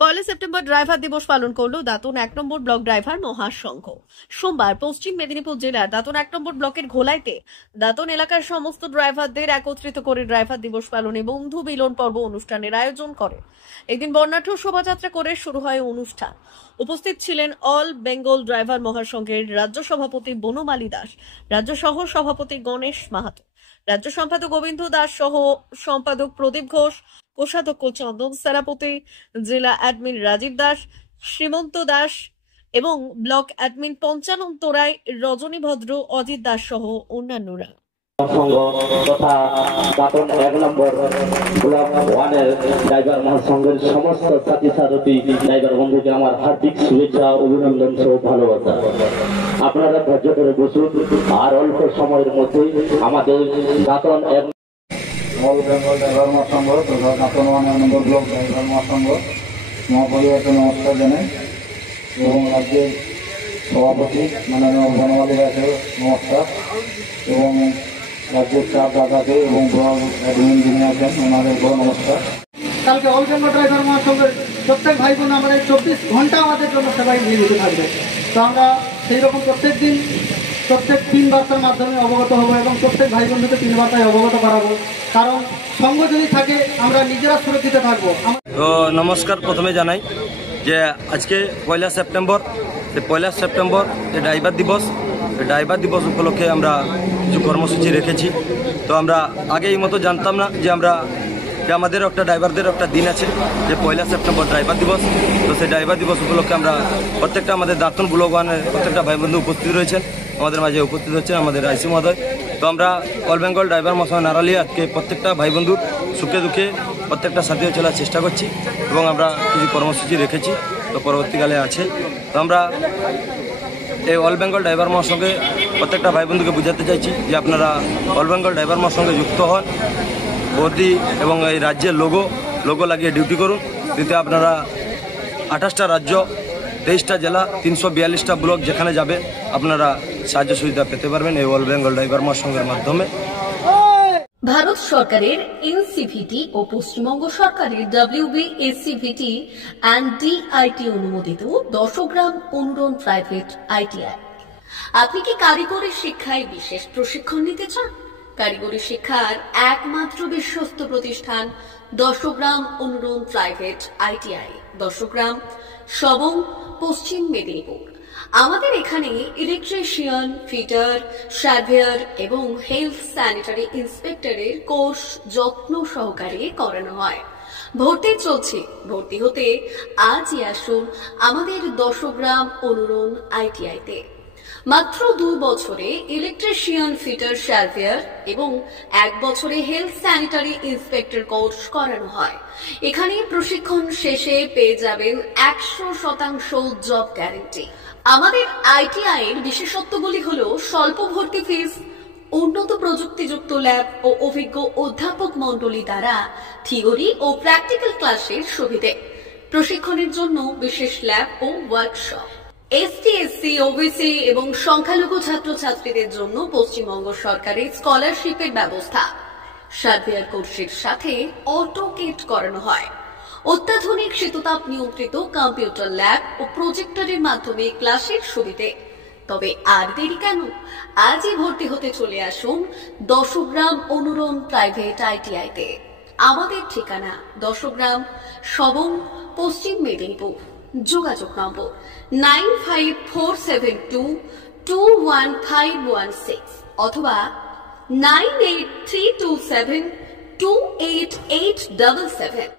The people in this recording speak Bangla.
পয়লা সেপ্টেম্বর ড্রাইভার দিবস পালন করলো দাঁতন ১ নম্বর ব্লক ড্রাইভার মহাসংঘ। সোমবার পশ্চিম মেদিনীপুর জেলার দাঁতন ১ নম্বর ব্লকের ঘোলাইতে দাঁতন এলাকার সমস্ত ড্রাইভারদের একত্রিত করে ড্রাইভার দিবস পালনে বন্ধু মিলন পর্ব অনুষ্ঠানের আয়োজন করে। এদিন বর্ণাঢ্য শোভাযাত্রা করে শুরু হয় অনুষ্ঠান। উপস্থিত ছিলেন অল বেঙ্গল ড্রাইভার মহাসংঘের রাজ্য সভাপতি বনমালী দাস, রাজ্য সহ সভাপতি গণেশ মাহাতো, রাজ্য সম্পাদক গোবিন্দ দাস সহ সম্পাদক প্রদীপ ঘোষ, কোষাধ্যক্ষ চন্দন সেনাপতি, জেলা অ্যাডমিন রাজীব দাস, শ্রীমন্ত দাস এবং ব্লক অ্যাডমিন পঞ্চানন তোরাই, রজনী ভদ্র, অজিত দাস সহ অন্যান্যরা। সংঘ তথা দাঁতন ১ নম্বর ব্লক 1-এর ড্রাইভার মহাসংঘের সমস্ত সাথী সাথী ড্রাইভার বন্ধুকে আমার হার্দিক শুভেচ্ছা, অভিনন্দন সহ ভালোবাসা। আপনারা ধৈর্য ধরে বসুন, আর অল্প সময়ের মধ্যে আমাদের দাঁতন অল বেঙ্গল ড্রাইভার মহাসংঘ তথা দাঁতন ১ নম্বর ব্লক ড্রাইভার মহাসংঘ মহাপরিবারকে নমস্কার জানাই এবং রাজ্যের সভাপতি মাননীয় বনমালী দাসের নমস্কার এবং রাজ্যের চার দাদাকে এবং ব্লক অ্যাডমিন যিনি আছেন ওনাদেরকেও নমস্কার। কালকে অল বেঙ্গল ড্রাইভার মহাসংঘের প্রত্যেক ভাই বোন আমাদের ২৪ ঘন্টা আমাদের জন্য সেবায় নিয়োজিত থাকবে। তো আমরা সেই রকম প্রত্যেক দিন প্রত্যেক ৩ বার্তার মাধ্যমে অবগত হব এবং প্রত্যেক ভাই বন্ধুকে ৩ বার্তায় অবগত করাবো, কারণ সঙ্গ যদি থাকে আমরা নিজেরা সুরক্ষিত থাকবো। তো নমস্কার, প্রথমে জানাই যে আজকে পয়লা সেপ্টেম্বর যে ড্রাইভার দিবস উপলক্ষে আমরা কিছু কর্মসূচি রেখেছি। তো আমরা আগে এই মতো জানতাম না যে আমাদের একটা ড্রাইভারদের একটা দিন আছে যে পয়লা সেপ্টেম্বর ড্রাইভার দিবস। তো সেই ড্রাইভার দিবস উপলক্ষে আমরা প্রত্যেকটা আমাদের দাঁতন ব্লক 1-এর প্রত্যেকটা ভাই বন্ধু উপস্থিত রয়েছেন, আমাদের মাঝে উপস্থিত হচ্ছেন আমাদের আইসি মহোদয়। তো আমরা অল বেঙ্গল ড্রাইভার মহাসংঘ নারালিয়া আজকে প্রত্যেকটা ভাই বন্ধুর সুখে দুঃখে প্রত্যেকটা সাথে চলার চেষ্টা করছি এবং আমরা কিছু কর্মসূচি রেখেছি, তো পরবর্তীকালে আছে। তো আমরা এই অল বেঙ্গল ড্রাইভার মহাসংঘে প্রত্যেকটা ভাই বন্ধুকে বোঝাতে চাইছি যে আপনারা অল বেঙ্গল ড্রাইভার মহাসংঘে যুক্ত হন, বর্দি এবং এই রাজ্যের লোগো লাগিয়ে ডিউটি করুন। এতে আপনারা 28টা রাজ্য, 23টা জেলা, 342টা ব্লক যেখানে যাবে আপনারা সাহায্য সুবিধা পেতে পারবেন এই অল বেঙ্গল ড্রাইভার মহাসংঘের মাধ্যমে। ভারত সরকারের এনসিভিটি ও পশ্চিমবঙ্গ সরকারের WBSCVT অ্যান্ড DIT অনুমোদিত 10 গ্রাম অনুরণ প্রাইভেট ITI। আপনি কি কারিগরি শিক্ষায় বিশেষ প্রশিক্ষণ নিতে চান? কারিগরি শিক্ষার একমাত্র বিশ্বস্ত প্রতিষ্ঠান 10 গ্রাম অনুরণ প্রাইভেট ITI, 10 গ্রাম, সবং, পশ্চিম মেদিনীপুর। আমাদের এখানে ইলেকট্রিশিয়ান, ফিটার, সার্ভেয়ার এবং হেলথ স্যানিটারি ইন্সপেক্টরের কোর্স যত্ন সহকারে করানো হয়। ভর্তি চলছে। ভর্তি হতে আজই আসুন আমাদের 10 গ্রাম অনুরণ ITI-তে। মাত্র 2 বছরে ইলেকট্রিশিয়ান, ফিটার, সার্ভেয়ার এবং 1 বছরে হেলথ স্যানিটারি ইন্সপেক্টর কোর্স করানো হয়। এখানে প্রশিক্ষণ শেষে পেয়ে যাবেন 100% জব গ্যারান্টি। আমাদের ITI এর বিশেষত্বগুলি হলো স্বল্প ভর্তি ফিস, উন্নত প্রযুক্তিযুক্ত ল্যাব ও অভিজ্ঞ অধ্যাপক মণ্ডলী দ্বারা থিওরি ও প্র্যাকটিক্যাল ক্লাসের সুবিধে, প্রশিক্ষণের জন্য বিশেষ ল্যাব ও ওয়ার্কশপ, ST, SC, OBC এবং সংখ্যালঘু ছাত্রছাত্রীদের জন্য পশ্চিমবঙ্গ সরকারের স্কলারশিপের ব্যবস্থা। সার্ভেয়ার কোর্সের সাথে অটোকেট করানো হয়। অত্যাধুনিক শীততাপ নিয়ন্ত্রিত কম্পিউটার ল্যাব ও প্রজেক্টরের মাধ্যমে ক্লাসের সুবিধে। তবে আর দেরি কেন? আজই ভর্তি হতে চলে আসুন 10 গ্রাম অনুরণ প্রাইভেট ITI-তে। আমাদের ঠিকানা 10 গ্রাম, সবং, পশ্চিম মেদিনীপুর। যোগাযোগ নম্বর 9547221516 অথবা 9832728877।